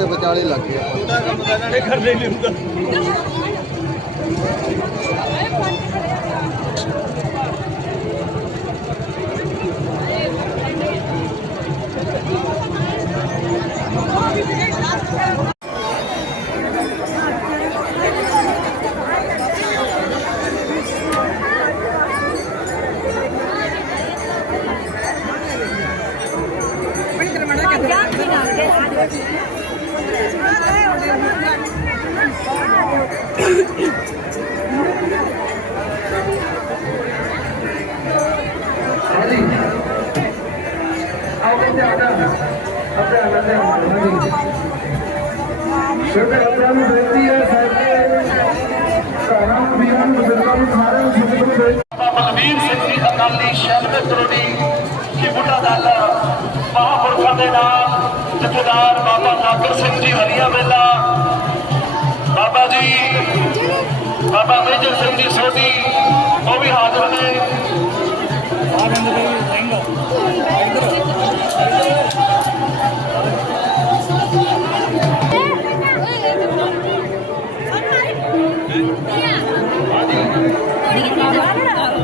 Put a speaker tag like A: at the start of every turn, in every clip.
A: ਉੱਥੇ ਵਿਚਾਲੇ ਲੱਗ ਗਏ ਆਪਾਂ ਛੋਟੇ ਬੱਚਿਆਂ ਨੂੰ ਬੇਨਤੀ ਹੈ ਸਾਡੇ ਘਰਾਂ ਨੂੰ ਵੀਰਾਂ ਨੂੰ ਬਜ਼ੁਰਗਾਂ ਨੂੰ ਸਾਰਿਆਂ ਨੂੰ ਛੋਟੇ ਬੱਚੇ
B: ਬੇਨਤੀ ਬਲਵੀਰ ਸਿੰਘ ਜੀ ਅਕਾਲੀ ਸ਼ੈਲਵੇ ਤਰੋੜੀ ਕੀ ਬੁੱਢਾ ਦਲ ਮਹਾਂਪੁਰਖਾਂ ਦੇ ਨਾਮ ਜਥੇਦਾਰ ਬਾਬਾ ਨਾਗਰ ਸਿੰਘ ਜੀ ਹਰੀਆ ਵੇਲਾ ਬਾਬਾ ਜੀ, ਬਾਬਾ ਮੇਜਰ ਸਿੰਘ ਜੀ ਸੋਢੀ, ਉਹ ਵੀ ਹਾਜ਼ਰ ਨੇ।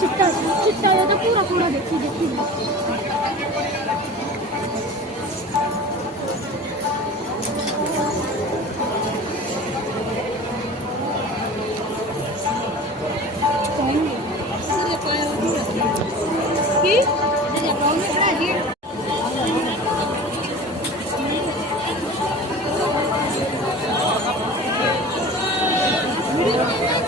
C: चिट्टा चिट्टा पूरा पूरा देखी देखी